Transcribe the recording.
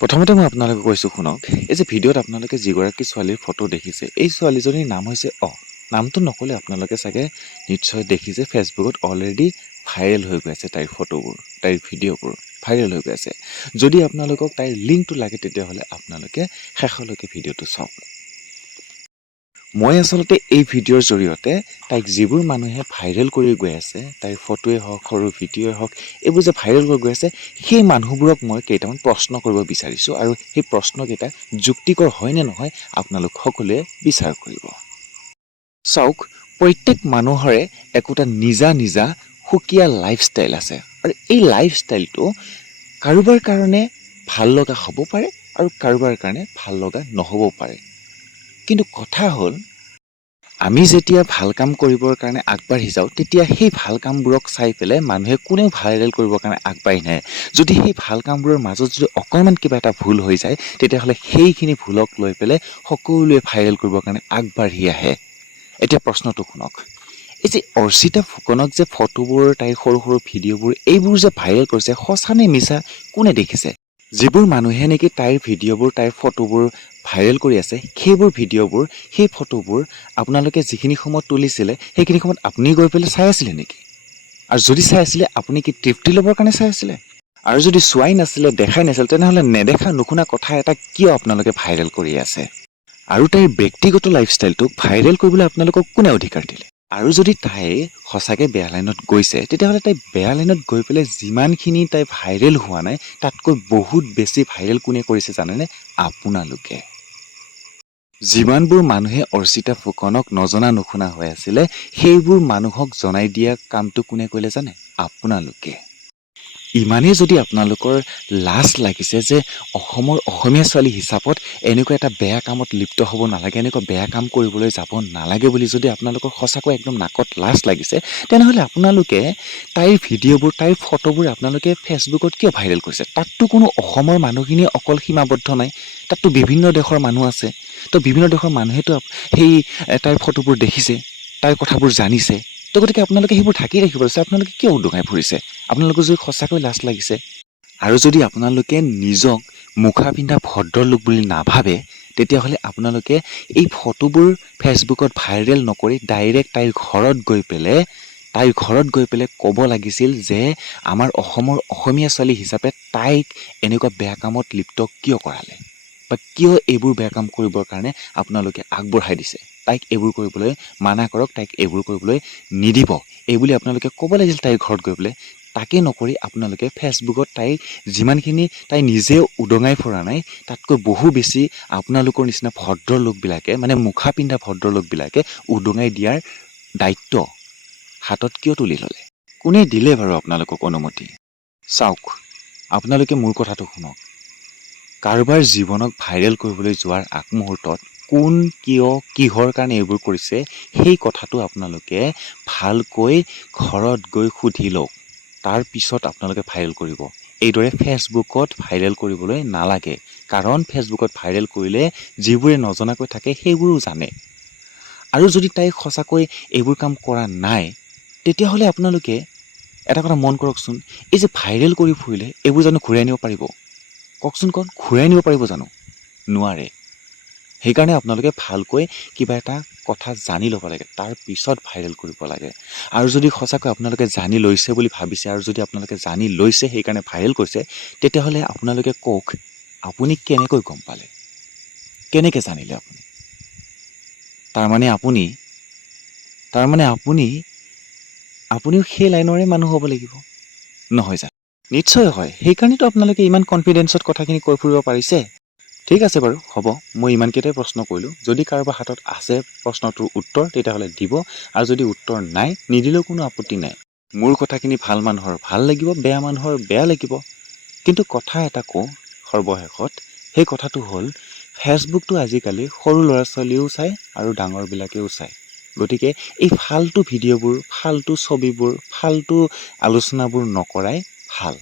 প্ৰথমতে মই আপোনালোকক কৈছোঁ শুনক, এই যে ভিডিঅ'ত আপোনালোকে যিগৰাকী ছোৱালীৰ ফটো দেখিছে, এই ছোৱালীজনীৰ নাম হৈছে নামটো নক'লে আপোনালোকে চাগে নিশ্চয় দেখিছে ফেচবুকত অলৰেডি ভাইৰেল হৈ গৈ আছে তাইৰ ফটোবোৰ, তাইৰ ভিডিঅ'বোৰ ভাইৰেল হৈ গৈ আছে। যদি আপোনালোকক তাইৰ লিংকটো লাগে তেতিয়াহ'লে আপোনালোকে শেষলৈকে ভিডিঅ'টো চাওক। মই আচলতে এই ভিডিঅ'ৰ জৰিয়তে তাইক যিবোৰ মানুহে ভাইৰেল কৰি গৈ আছে, তাইৰ ফটোৱে হওক, সৰু ভিডিঅ'ই হওক, এইবোৰ যে ভাইৰেল হৈ গৈ আছে, সেই মানুহবোৰক মই কেইটামান প্ৰশ্ন কৰিব বিচাৰিছোঁ আৰু সেই প্ৰশ্নকেইটা যুক্তিকৰ হয় নে নহয় আপোনালোক সকলোৱে বিচাৰ কৰিব। চাওক, প্ৰত্যেক মানুহৰে একোটা নিজা নিজা সুকীয়া লাইফষ্টাইল আছে আৰু এই লাইফষ্টাইলটো কাৰোবাৰ কাৰণে ভাল লগা হ'ব পাৰে আৰু কাৰোবাৰ কাৰণে ভাল লগা নহ'বও পাৰে। কিন্তু কথা হ'ল, আমি যেতিয়া ভাল কাম কৰিবৰ কাৰণে আগবাঢ়ি যাওঁ তেতিয়া সেই ভাল কামবোৰক চাই পেলাই মানুহে কোনেও ভাইৰেল কৰিবৰ কাৰণে আগবাঢ়ি নাহে। যদি সেই ভাল কামবোৰৰ মাজত যদি অকণমান কিবা এটা ভুল হৈ যায় তেতিয়াহ'লে সেইখিনি ভুলক লৈ পেলাই সকলোৱে ভাইৰেল কৰিবৰ কাৰণে আগবাঢ়ি আহে। এতিয়া প্ৰশ্নটো শুনক, এই যে অৰ্চিতা ফুকনক যে ফটোবোৰ, তাইৰ সৰু সৰু ভিডিঅ'বোৰ, এইবোৰ যে ভাইৰেল কৰিছে, সঁচা নে মিছা কোনে দেখিছে? যিবোৰ মানুহে নেকি তাইৰ ভিডিঅ'বোৰ, তাইৰ ফটোবোৰ ভাইৰেল কৰি আছে, সেইবোৰ ভিডিঅ'বোৰ, সেই ফটোবোৰ আপোনালোকে যিখিনি সময়ত তুলিছিলে সেইখিনি সময়ত আপুনি গৈ পেলাই চাই আছিলে নেকি? আৰু যদি চাই আছিলে আপুনি কি তৃপ্তি ল'বৰ কাৰণে চাই আছিলে? আৰু যদি চোৱাই নাছিলে, দেখাই নাছিলে, তেনেহ'লে নেদেখা নুশুনা কথা এটা কিয় আপোনালোকে ভাইৰেল কৰি আছে? আৰু তাইৰ ব্যক্তিগত লাইফষ্টাইলটোক ভাইৰেল কৰিবলৈ আপোনালোকক কোনে অধিকাৰ দিলে? আৰু যদি তাই সঁচাকৈ বেয়া লাইনত গৈছে তেতিয়াহ'লে তাই বেয়া লাইনত গৈ পেলাই যিমানখিনি তাই ভাইৰেল হোৱা নাই তাতকৈ বহুত বেছি ভাইৰেল কোনে কৰিছে জানেনে? আপোনালোকে। যিমানবোৰ মানুহে অৰ্চিতা ফুকনক নজনা নুশুনা হৈ আছিলে সেইবোৰ মানুহক জনাই দিয়া কামটো কোনে কৰিলে জানে? আপোনালোকে। ইমানেই যদি আপোনালোকৰ লাজ লাগিছে যে অসমৰ অসমীয়া ছোৱালী হিচাপত এনেকুৱা এটা বেয়া কামত লিপ্ত হ'ব নালাগে, এনেকুৱা বেয়া কাম কৰিবলৈ যাব নালাগে বুলি যদি আপোনালোকৰ সঁচাকৈ একদম নাকত লাজ লাগিছে, তেনেহ'লে আপোনালোকে তাইৰ ভিডিঅ'বোৰ, তাইৰ ফটোবোৰ আপোনালোকে ফেচবুকত কিয় ভাইৰেল কৰিছে? তাততো কোনো অসমৰ মানুহখিনি অকল সীমাবদ্ধ নাই, তাততো বিভিন্ন দেশৰ মানুহ আছে। তো বিভিন্ন দেশৰ মানুহেতো সেই তাইৰ ফটোবোৰ দেখিছে, তাইৰ কথাবোৰ জানিছে। তো গতিকে আপোনালোকে সেইবোৰ ঢাকি ৰাখিব লাগিছে, আপোনালোকে কিয় উদঙাই ফুৰিছে? আপোনালোকৰ যদি সঁচাকৈ লাজ লাগিছে আৰু যদি আপোনালোকে নিজক মুখা পিন্ধা ভদ্ৰলোক বুলি নাভাবে তেতিয়াহ'লে আপোনালোকে এই ফটোবোৰ ফেচবুকত ভাইৰেল নকৰি ডাইৰেক্ট তাইৰ ঘৰত গৈ পেলাই ক'ব লাগিছিল যে আমাৰ অসমৰ অসমীয়া ছোৱালী হিচাপে তাইক এনেকুৱা বেয়া কামত লিপ্ত কিয় কৰালে, বা কিয় এইবোৰ বেয়া কাম কৰিবৰ কাৰণে আপোনালোকে আগবঢ়াই দিছে। তাইক এইবোৰ কৰিবলৈ মানা কৰক, তাইক এইবোৰ কৰিবলৈ নিদিব, এইবুলি আপোনালোকে ক'ব লাগিছিল তাইৰ ঘৰত গৈ পেলাই। তাকে নকৰি আপোনালোকে ফেচবুকত তাইক যিমানখিনি তাই নিজে উদঙাই ফুৰা নাই তাতকৈ বহু বেছি আপোনালোকৰ নিচিনা ভদ্ৰলোকবিলাকে, মানে মুখা পিন্ধা ভদ্ৰলোকবিলাকে উদঙাই দিয়াৰ দায়িত্ব হাতত কিয় তুলি ল'লে? কোনে দিলে বাৰু আপোনালোকক অনুমতি? চাওক, আপোনালোকে মোৰ কথাটো শুনক। কাৰোবাৰ জীৱনক ভাইৰেল কৰিবলৈ যোৱাৰ আগমুহূৰ্তত কোন, কিয়, কিহৰ কাৰণে এইবোৰ কৰিছে সেই কথাটো আপোনালোকে ভালকৈ ঘৰত গৈ সুধি লওক। তাৰ পিছত আপোনালোকে ভাইৰেল কৰিব। এইদৰে ফেচবুকত ভাইৰেল কৰিবলৈ নালাগে, কাৰণ ফেচবুকত ভাইৰেল কৰিলে যিবোৰে নজনাকৈ থাকে সেইবোৰো জানে। আৰু যদি তাই সঁচাকৈ এইবোৰ কাম কৰা নাই তেতিয়াহ'লে আপোনালোকে এটা কথা মন কৰকচোন, এই যে ভাইৰেল কৰি ফুৰিলে এইবোৰ জানো ঘূৰাই আনিব পাৰিব? কওকচোন, ঘূৰাই আনিব পাৰিব জানো? নোৱাৰে। সেইকাৰণে আপোনালোকে ভালকৈ কিবা এটা কথা জানি ল'ব লাগে, তাৰ পিছত ভাইৰেল কৰিব লাগে। আৰু যদি সঁচাকৈ আপোনালোকে জানি লৈছে বুলি ভাবিছে আৰু যদি আপোনালোকে জানি লৈছে সেইকাৰণে ভাইৰেল কৰিছে, তেতিয়াহ'লে আপোনালোকে কওক আপুনি কেনেকৈ গম পালে? কেনেকৈ জানিলে আপুনি? তাৰমানে আপুনিও সেই লাইনৰে মানুহ হ'ব লাগিব, নহয় জানো? নিশ্চয় হয়। সেইকাৰণেতো আপোনালোকে ইমান কনফিডেঞ্চত কথাখিনি কৈ ফুৰিব পাৰিছে। ঠিক আছে বাৰু, হ'ব, মই ইমানকেইটাই প্ৰশ্ন কৰিলোঁ। যদি কাৰোবাৰ হাতত আছে প্ৰশ্নটোৰ উত্তৰ তেতিয়াহ'লে দিব, আৰু যদি উত্তৰ নাই নিদিলেও কোনো আপত্তি নাই। মোৰ কথাখিনি ভাল মানুহৰ ভাল লাগিব, বেয়া মানুহৰ বেয়া লাগিব। কিন্তু কথা এটা কওঁ সৰ্বশেষত, সেই কথাটো হ'ল ফেচবুকটো আজিকালি সৰু ল'ৰা ছোৱালীয়েও চায় আৰু ডাঙৰবিলাকেও চায়। গতিকে এই ফাল্টু ভিডিঅ'বোৰ, ফাল্টু ছবিবোৰ, ফাল্টু আলোচনাবোৰ নকৰাই ভাল।